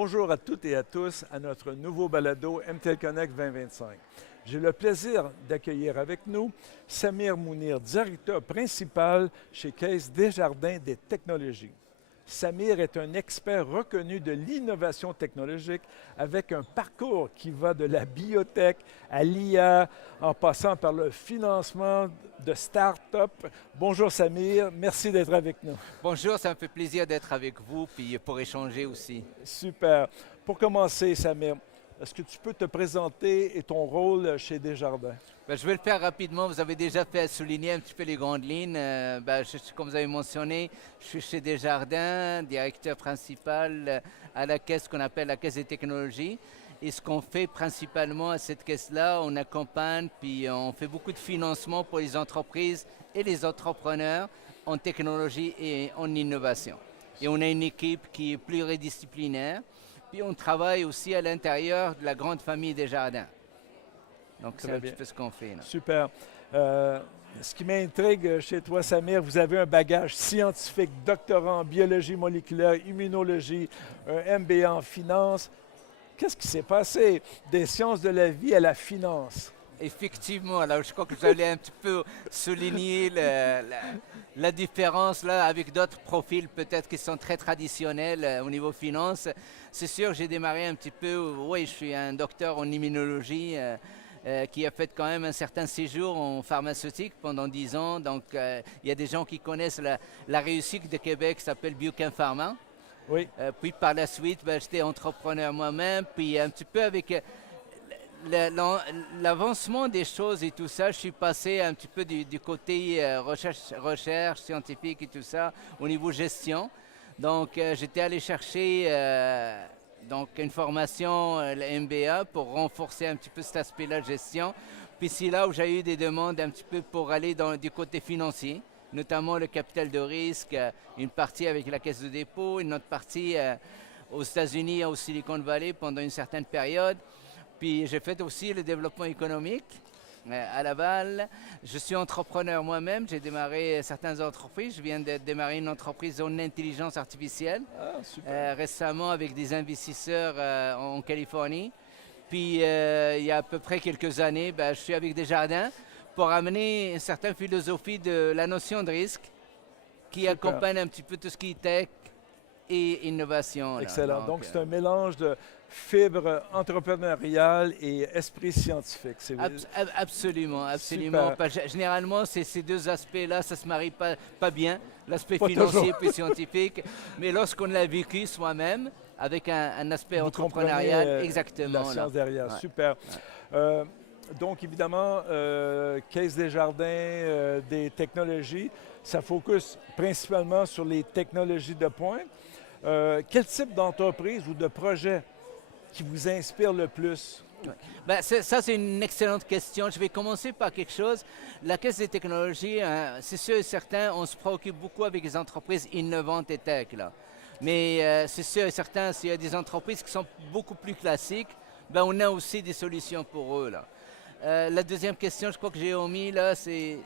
Bonjour à toutes et à tous à notre nouveau balado MTL Connect 2025. J'ai le plaisir d'accueillir avec nous Samir Mounir, directeur principal chez Caisse Desjardins des technologies. Samir est un expert reconnu de l'innovation technologique avec un parcours qui va de la biotech à l'IA en passant par le financement de start-up. Bonjour Samir, merci d'être avec nous. Bonjour, ça me fait plaisir d'être avec vous puis pour échanger aussi. Super. Pour commencer, Samir, est-ce que tu peux te présenter et ton rôle chez Desjardins? Je vais le faire rapidement. Vous avez déjà fait souligner un petit peu les grandes lignes. Comme vous avez mentionné, je suis chez Desjardins, directeur principal à la caisse qu'on appelle la caisse des technologies. Et ce qu'on fait principalement à cette caisse-là, on accompagne puis on fait beaucoup de financement pour les entreprises et les entrepreneurs en technologie et en innovation. Et on a une équipe qui est pluridisciplinaire. Puis on travaille aussi à l'intérieur de la grande famille Desjardins. Donc c'est un petit peu ce qu'on fait là. Super. Ce qui m'intrigue chez toi, Samir, vous avez un bagage scientifique, doctorat en biologie moléculaire, immunologie, un MBA en finance. Qu'est-ce qui s'est passé des sciences de la vie à la finance? Effectivement, alors je crois que vous allez un petit peu souligner la différence là avec d'autres profils peut-être qui sont très traditionnels au niveau finance. C'est sûr, j'ai démarré un petit peu, oui, je suis un docteur en immunologie qui a fait quand même un certain séjour en pharmaceutique pendant 10 ans. Donc il y a des gens qui connaissent la réussite de Québec qui s'appelle Biochem Pharma. Oui. Puis par la suite, j'étais entrepreneur moi-même, puis un petit peu avec l'avancement des choses et tout ça, je suis passé un petit peu du côté recherche scientifique et tout ça, au niveau gestion. Donc, j'étais allé chercher donc une formation, le MBA, pour renforcer un petit peu cet aspect-là de gestion. Puis c'est là où j'ai eu des demandes un petit peu pour aller du côté financier, notamment le capital de risque, une partie avec la caisse de dépôt, une autre partie aux États-Unis, au Silicon Valley pendant une certaine période. Puis j'ai fait aussi le développement économique à Laval. Je suis entrepreneur moi-même. J'ai démarré certaines entreprises. Je viens de démarrer une entreprise en intelligence artificielle récemment avec des investisseurs en Californie. Puis il y a à peu près quelques années, je suis avec Desjardins pour amener une certaine philosophie de la notion de risque qui accompagne un petit peu tout ce qui est tech et innovation. Excellent. Donc c'est un mélange de fibre entrepreneuriale et esprit scientifique. Absolument, absolument. Généralement, ces deux aspects-là, ça ne se marie pas bien, l'aspect financier et scientifique. Mais lorsqu'on l'a vécu soi-même, avec un aspect entrepreneurial, exactement. La science derrière, ouais. super. Ouais. Donc, évidemment, Caisse Desjardins des technologies, ça focus principalement sur les technologies de pointe. Quel type d'entreprise ou de projet qui vous inspire le plus? Ça, c'est une excellente question. Je vais commencer par quelque chose. La Caisse des technologies, c'est sûr et certain, on se préoccupe beaucoup avec les entreprises innovantes et tech. Là. Mais c'est sûr et certain, s'il y a des entreprises qui sont beaucoup plus classiques, on a aussi des solutions pour eux. Là. La deuxième question, je crois que j'ai omis, là, c'est...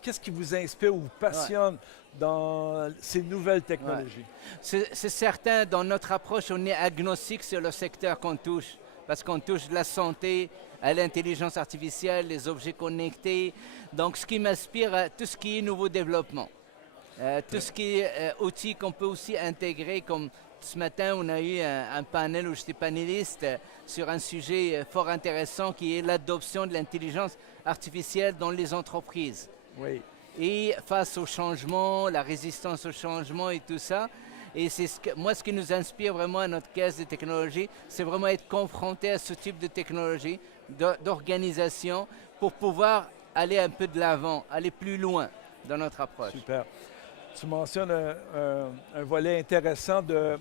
Qu'est-ce qui vous inspire ou vous passionne dans ces nouvelles technologies? Ouais. C'est certain, dans notre approche, on est agnostique sur le secteur qu'on touche, parce qu'on touche de la santé à l'intelligence artificielle, les objets connectés. Donc, ce qui m'inspire, tout ce qui est nouveau développement, tout ce qui est outils qu'on peut aussi intégrer, comme ce matin, on a eu un panel où j'étais panéliste sur un sujet fort intéressant qui est l'adoption de l'intelligence artificielle dans les entreprises. Oui. Et face au changement, la résistance au changement et tout ça. Et c'est ce qui nous inspire vraiment à notre caisse de technologie, c'est vraiment être confronté à ce type de technologie, d'organisation, pour pouvoir aller un peu de l'avant, aller plus loin dans notre approche. Super. Tu mentionnes un volet intéressant de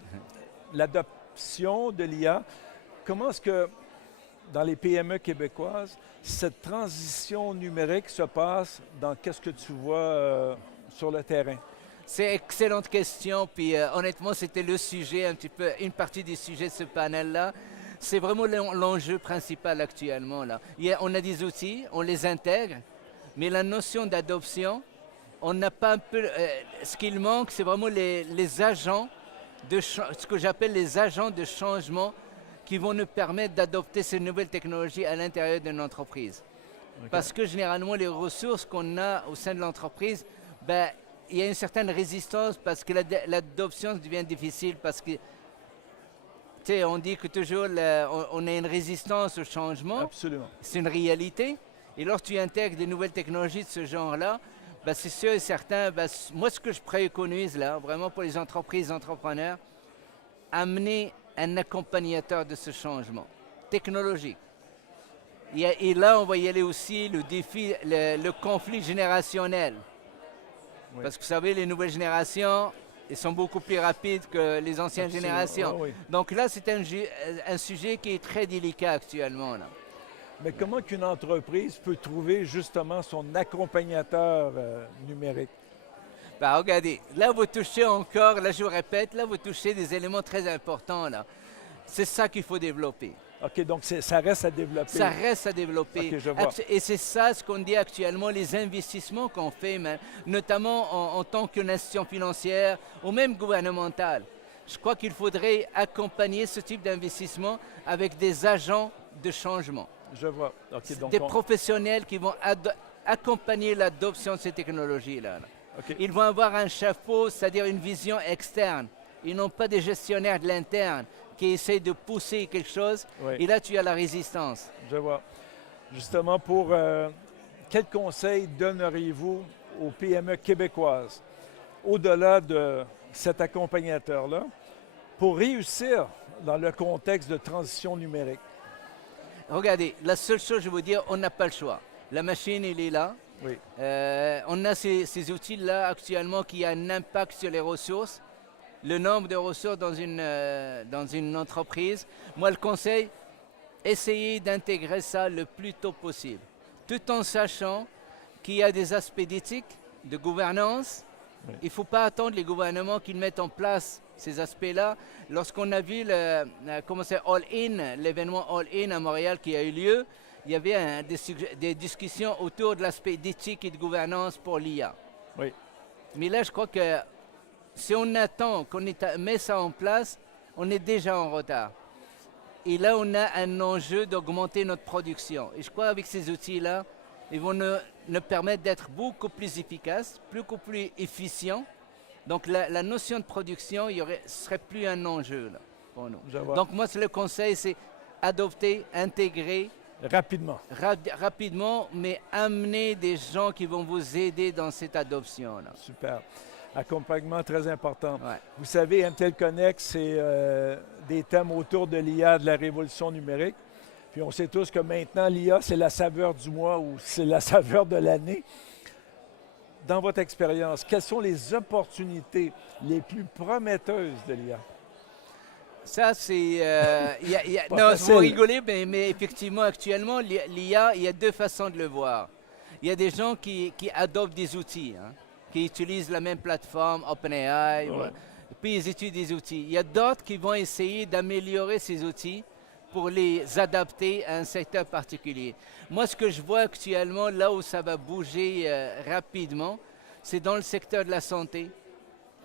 l'adoption de l'IA. Comment est-ce que, dans les PME québécoises, cette transition numérique se passe dans qu'est-ce que tu vois sur le terrain? C'est une excellente question, puis honnêtement, c'était le sujet, un petit peu, une partie du sujet de ce panel-là. C'est vraiment l'enjeu principal actuellement. Là. On a des outils, on les intègre, mais la notion d'adoption, on n'a pas un peu... ce qu'il manque, c'est vraiment les agents ce que j'appelle les agents de changement qui vont nous permettre d'adopter ces nouvelles technologies à l'intérieur d'une entreprise. OK. Parce que généralement, les ressources qu'on a au sein de l'entreprise, ben, il y a une certaine résistance parce que l'adoption devient difficile parce que, tu sais, on dit que toujours on a une résistance au changement. Absolument. C'est une réalité. Et lorsque tu intègres des nouvelles technologies de ce genre-là, ben, c'est sûr et certain, ben, moi ce que je préconise là, vraiment pour les entreprises, entrepreneurs, amener un accompagnateur de ce changement technologique. Et là, on va y aller aussi, le défi, le conflit générationnel. Oui. Parce que vous savez, les nouvelles générations, ils sont beaucoup plus rapides que les anciennes Absolument. générations. Ah oui. Donc là, c'est un sujet qui est très délicat actuellement, là. Mais comment qu'une entreprise peut trouver justement son accompagnateur numérique? Ben, regardez, là vous touchez encore, là je vous répète, là vous touchez des éléments très importants là. C'est ça qu'il faut développer. OK, donc ça reste à développer. Ça reste à développer. OK, je vois. Et c'est ça ce qu'on dit actuellement, les investissements qu'on fait, notamment en tant qu'une institution financière ou même gouvernementale. Je crois qu'il faudrait accompagner ce type d'investissement avec des agents de changement. Je vois. OK, donc Des professionnels qui vont accompagner l'adoption de ces technologies-là. OK. Ils vont avoir un chapeau, c'est-à-dire une vision externe. Ils n'ont pas des gestionnaires de l'interne qui essaient de pousser quelque chose. Oui. Et là, tu as la résistance. Je vois. Justement, pour quels conseils donneriez-vous aux PME québécoises, au-delà de cet accompagnateur-là, pour réussir dans le contexte de transition numérique? Regardez, la seule chose, je vais vous dire, on n'a pas le choix. La machine, elle est là. Oui. On a ces outils-là actuellement qui ont un impact sur les ressources, le nombre de ressources dans une entreprise. Moi, le conseil, essayez d'intégrer ça le plus tôt possible, tout en sachant qu'il y a des aspects d'éthique, de gouvernance. Oui. Il ne faut pas attendre les gouvernements qu'ils mettent en place ces aspects-là. Lorsqu'on a vu l'événement All-In à Montréal qui a eu lieu, il y avait des discussions autour de l'aspect d'éthique et de gouvernance pour l'IA. Oui. Mais là, je crois que si on attend qu'on met ça en place, on est déjà en retard. Et là, on a un enjeu d'augmenter notre production. Et je crois qu'avec ces outils-là, ils vont nous permettre d'être beaucoup plus efficaces, beaucoup plus efficients. Donc la notion de production, ce serait plus un enjeu là, pour nous. Je vois. Donc moi, le conseil, c'est adopter, intégrer, Rapidement. rapidement, mais amener des gens qui vont vous aider dans cette adoption-là. Super. Accompagnement très important. Ouais. Vous savez, MTL Connect, c'est des thèmes autour de l'IA, de la révolution numérique. Puis on sait tous que maintenant, l'IA, c'est la saveur du mois ou c'est la saveur de l'année. Dans votre expérience, quelles sont les opportunités les plus prometteuses de l'IA? Ça, c'est... Pas non, facile. vous rigolez, mais effectivement, actuellement, l'IA, il y a deux façons de le voir. Il y a des gens qui adoptent des outils, hein, qui utilisent la même plateforme, OpenAI, Ouais. puis ils étudient des outils. Il y a d'autres qui vont essayer d'améliorer ces outils pour les adapter à un secteur particulier. Moi, ce que je vois actuellement, là où ça va bouger rapidement, c'est dans le secteur de la santé.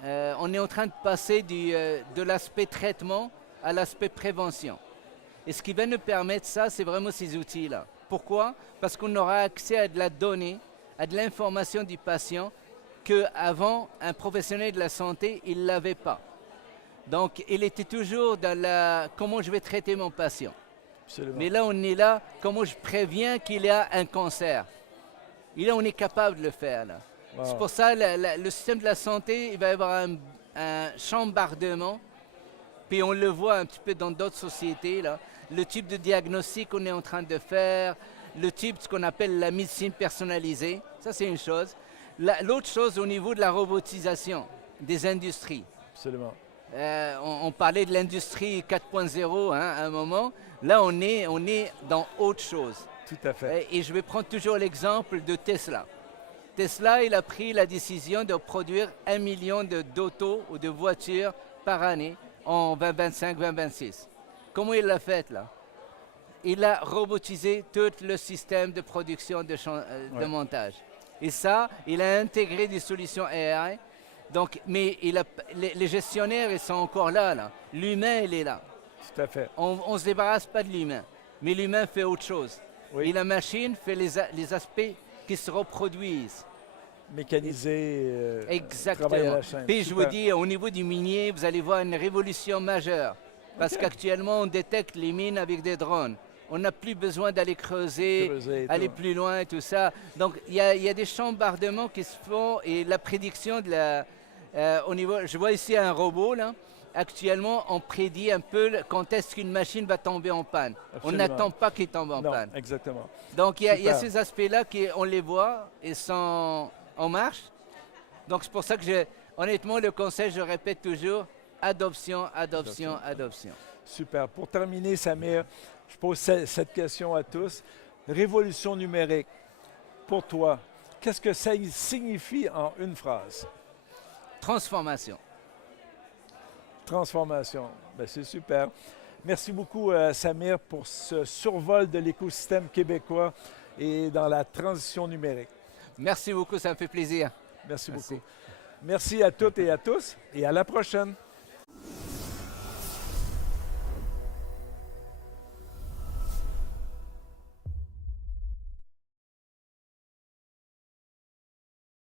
On est en train de passer de l'aspect traitement à l'aspect prévention. Et ce qui va nous permettre ça, c'est vraiment ces outils-là. Pourquoi? Parce qu'on aura accès à de la donnée, à de l'information du patient qu'avant, un professionnel de la santé, il ne l'avait pas. Donc, il était toujours dans comment je vais traiter mon patient. Absolument. Mais là, on est là, comment je préviens qu'il y a un cancer. Et là, on est capable de le faire, là. Wow. C'est pour ça le système de la santé, il va y avoir un chambardement. Puis on le voit un petit peu dans d'autres sociétés, là. Le type de diagnostic qu'on est en train de faire, le type de ce qu'on appelle la médecine personnalisée, ça c'est une chose. L'autre chose au niveau de la robotisation des industries. Absolument. On parlait de l'industrie 4.0 hein, à un moment. Là, on est dans autre chose. Tout à fait. Et je vais prendre toujours l'exemple de Tesla. Tesla, il a pris la décision de produire 1 million d'autos ou de voitures par année en 2025-2026. Comment il l'a fait là? Il a robotisé tout le système de production de montage. Et ça, il a intégré des solutions AI. Donc, mais les gestionnaires, ils sont encore là, là. L'humain, il est là. Tout à fait. On ne se débarrasse pas de l'humain, mais l'humain fait autre chose. Oui. Et la machine fait les aspects qui se reproduisent. Mécaniser, travailler à Exactement. la chaîne. Puis je vous Super. dis, au niveau du minier, vous allez voir une révolution majeure. Parce Ok. qu'actuellement, on détecte les mines avec des drones. On n'a plus besoin d'aller creuser, Creuser et aller tout. plus loin et tout ça. Donc il y a des chambardements qui se font et la prédiction de au niveau, je vois ici un robot là. Actuellement, on prédit un peu quand est-ce qu'une machine va tomber en panne. Absolument. On n'attend pas qu'il tombe en Non, panne. exactement. Donc il y a Super. ces aspects-là on les voit et sont en marche. Donc c'est pour ça que honnêtement, le conseil, je répète toujours, adoption, adoption, adoption. Super. Pour terminer, Samir, je pose cette question à tous. Révolution numérique, pour toi, qu'est-ce que ça signifie en une phrase? Transformation. Transformation. Ben, c'est super. Merci beaucoup, Samir, pour ce survol de l'écosystème québécois et dans la transition numérique. Merci beaucoup, ça me fait plaisir. Merci Merci. beaucoup. Merci à toutes et à tous et à la prochaine.